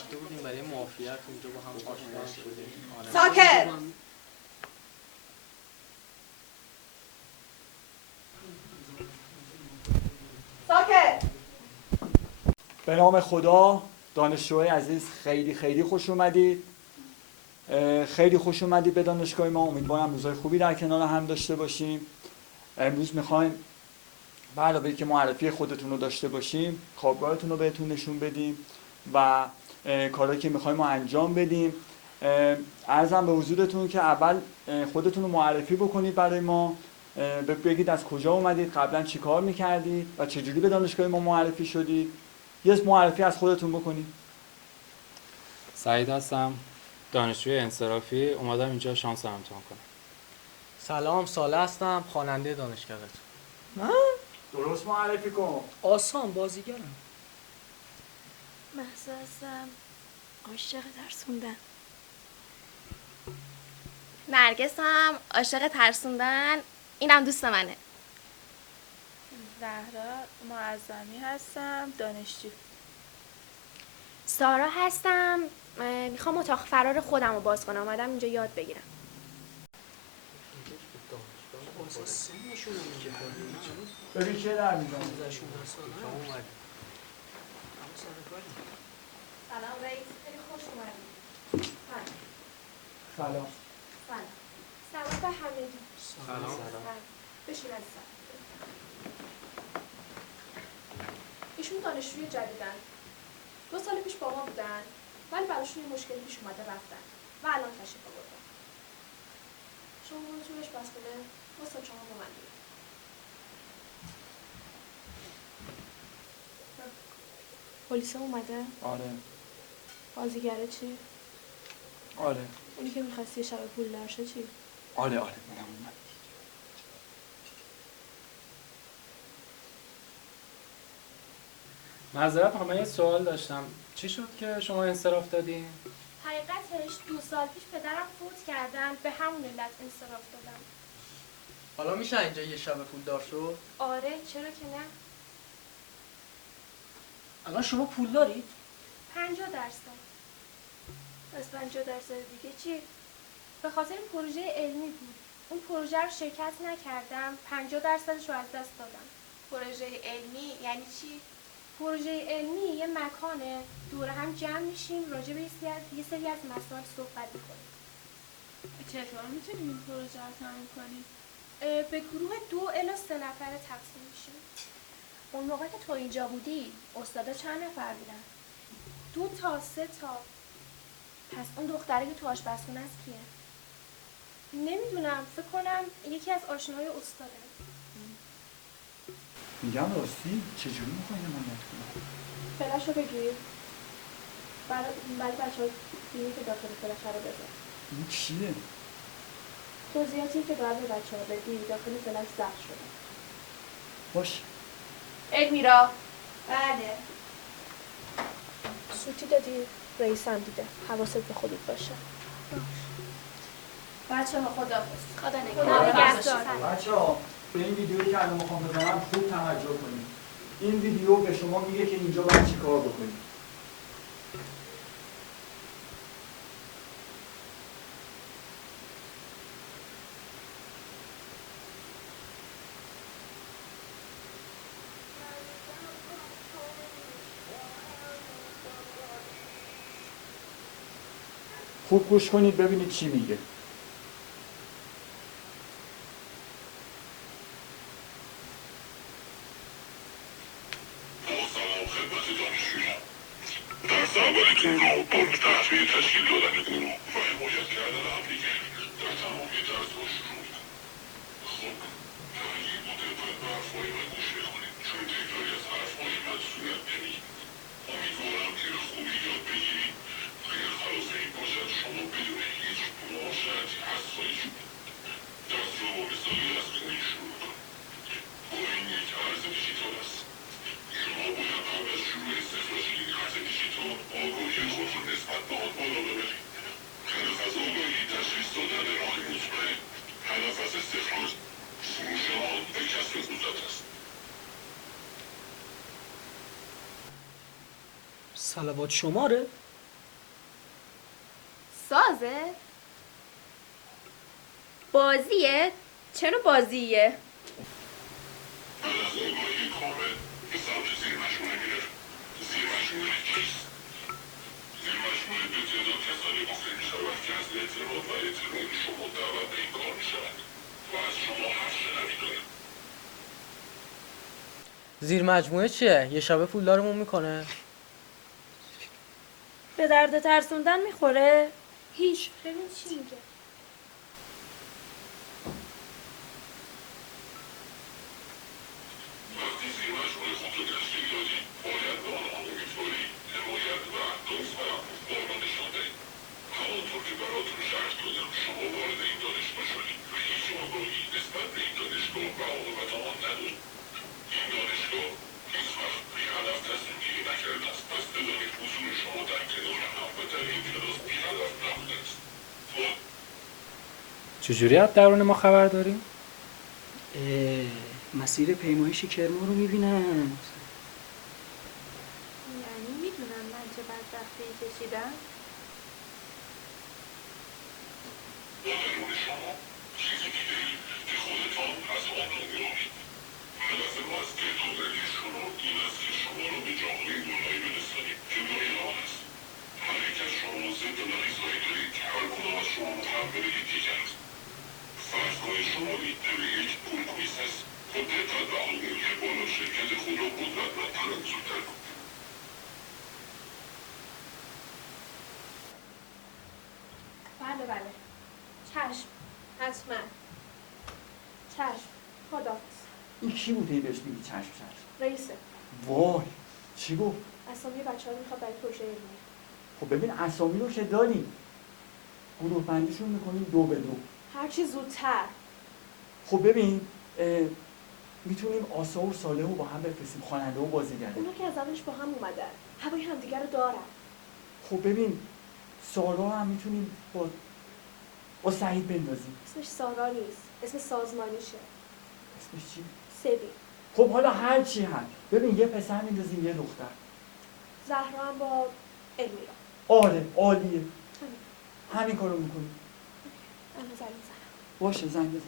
رفته بودیم برای معافیت، اونجا با هم آشنا شدیم. ساکت! ساکت! به نام خدا. دانشجوهای عزیز خیلی خیلی خوش اومدید. خیلی خوش اومدید به دانشگاه ما. امیدوارم روزهای خوبی در کنار هم داشته باشیم. امروز میخوایم به علاوه که معرفی خودتون رو داشته باشیم، خوابگاهتون رو بهتون نشون بدیم و کارهایی که میخوایم ما انجام بدیم. عرضم به حضورتون که اول خودتون رو معرفی بکنید برای ما، بگید از کجا اومدید، قبلا چی کار میکردید و چجوری به دانشگاه ما معرفی شدید. یه معرفی از خودتون بکنید. سعید هستم، دانشجوی انصرافی، اومدم اینجا شانس رو امتحان کنم. سلام، ساله هستم، خواننده دانشگاهتون. درست معرفی کن. آسان، بازیگرم. مهسا هستم، عاشق ترسوندن. نرگسم، عاشق ترسوندن. اینم دوست منه. زهرا معظمی هستم، دانشجو. سارا هستم، میخوام اتاق فرار خودم رو باز کنم، اومدم اینجا یاد بگیرم. ببین چه در میزنم. سلام رئیس، خیلی خوش اومدید. سلام. سلام به همگی. سلام. بشین عزیزم. ایشون دانشجوی جدیدن. 2 سال پیش با ما بودن، ولی براشون یه مشکلی پیش اومده رفتن و الان تشریف آوردن. شما براتون بهش بسته، واسه شما با من دیگه. پلیس اومده؟ آره. بازیگره چی؟ آره. اونی که می‌خواستی شب پول دارشه چی؟ آره اونم اومد. معذرت میخوام، من یه سوال داشتم. چی شد که شما انصراف دادین؟ حقیقتش 2 سال پیش پدرم فوت کردن، به همون علت انصراف دادم. حالا میشه اینجا یه شب پول دار شد؟ آره، چرا که نه؟ الان شما پول دارید؟ 50%. از 50% دیگه چی؟ به خاطر پروژه علمی بود. اون پروژه رو شرکت نکردم، 50%ش رو از دست دادم. پروژه علمی یعنی چی؟ پروژه علمی یه مکانه، دور هم جمع میشیم، راجع به یه سری از مسائل صحبت میکنیم. چطور میتونیم این پروژه رو تموم کنیم؟ به گروه 2 الی 3 نفره تقسیم میشیم. اون موقع که تو اینجا بودی، استادا چند نفر بودن؟ 2 تا 3 تا. پس اون دختری که تو آشپزخونه است کیه؟ نمیدونم، فکر کنم یکی از آشناهای استاده. میگم راستی چجوری میخواین امانت کنم؟ فلش رو بگیر. بعد بچه ها دیگه که داخل فلش رو بذار. این چیه؟ توضیحاتی که باید به بچه ها بدی داخل فلش ضبط شده. باش. المیرا، بله. سوتی دادی؟ رئیسم دیده. حواست به خودت باشه. بچه ها خداحافظ. خدا نگهدار. بچه‌ها به این ویدیویی که الان میخوام بزنم خوب توجه کنید. این ویدیو به شما میگه که اینجا باید چی کار بکنید. خوب گوش کنید ببینید چی میگه. درس اولی که رو بانک تحویل تشکیل دادن اونو و حمایت کردن اپلیکیشن در تمامی درس ها شروع میدن. خب تغییر با دقت به حرفهای من گوش بکنید چون تکراری از حرفهای من صورت نمیگیرید. امیدوارم که خوبی یاد بگیرید. اگر خلاص این باشد شما بدون هیچ معاشرتی هست خواهید شد. درس را با مثالی از خونه شروع کنید. این یک ارز دیجیتال است. شما باید قبل از شروع استخراج این ارز دیجیتال آگاهی خود را نسبت به آن بالا ببرید. هدف از آگاهی تشخیص دادن راه مطمئن، هدف از استخراج فروش آن به کسب قدرت است. صلوات شماره؟ بازیه؟ چه نوع بازیه؟ بعد از آگاهی کامل به سمت زیر مجموعه میره. زیر مجموعه کیست؟ زیر مجموعه به تعداد کسانی گفته می شود که از اعتماد و اعتماد شما دعوت به این کار می شود و از شما حرف شنوی دارد. زیر مجموعه چیه؟ یه شبه پولدارمون میکنه؟ به درد ترسوندن میخوره؟ هیچ. ببین چی میگه. وقتی زیر مجموعه خود را تشکیل دادی باید به آنها امیدواری حمایت و اهداف و افکار را نشان دهید. همانطور که براتون شرط دادم شما وارد این دانشگاه شدید و هیچ آگاهی نسبت به این دانشگاه و عاقبت آن ندارید. این دانشگاه هیچوقت بی‌هدف تصمیم گیری نکرده است. پس بدانید حضور شما در کنار هم و در این کلاس بی‌هدف نبوده است. چجوری از درون ما خبر داریم؟ مسیر پیمایش کرمان رو میبینن. یعنی میدونم من چه بدبختی کشیدم؟ با درون شما چیزی دیده‌اید که خودتان از آن رو می‌آیید. هدف ما از گردآوری شما این است که شما را به جاهای بالایی برسانیم که لایق آن است. هر یک از شما ضد مریضهایی دارید که هر کدام از شما محول یکدیگر است. فرض کنید شما لیدر یک پولکویز است. با دقت و آگاهی بالا شرکت خود را قدرتمندتر و بزرگتر کنید. بله بله. چشم. حتما. چشم. خداحافظ. این کی بود هی بهش میگی چشم چشم؟ رئیسه. وای چی گفت؟ اسامی بچه‌ها رو میخواد برای پروژه علمی. خب ببین اسامی رو که داریم، گروه بندیشون میکنیم 2 به 2. هرچی زودتر. خب ببین میتونیم آسا و صالح رو با هم بفرستیم، خواننده و بازیگره. اونا که از اولش با هم اومدن. هوای همدیگه رو دارن. خب ببین سارا هم میتونیم با سعید بندازیم. اسمش سارا نیست. اسم سازمانیشه. اسمش چی؟ سبی. خب حالا هر چی هم ببین یه پسر میندازیم یه دختر. زهرا هم با علمی را. آره عالیه، همین. همین کارو میکنیم. الان زنگ می‌زنم. باشه زنگ بزن.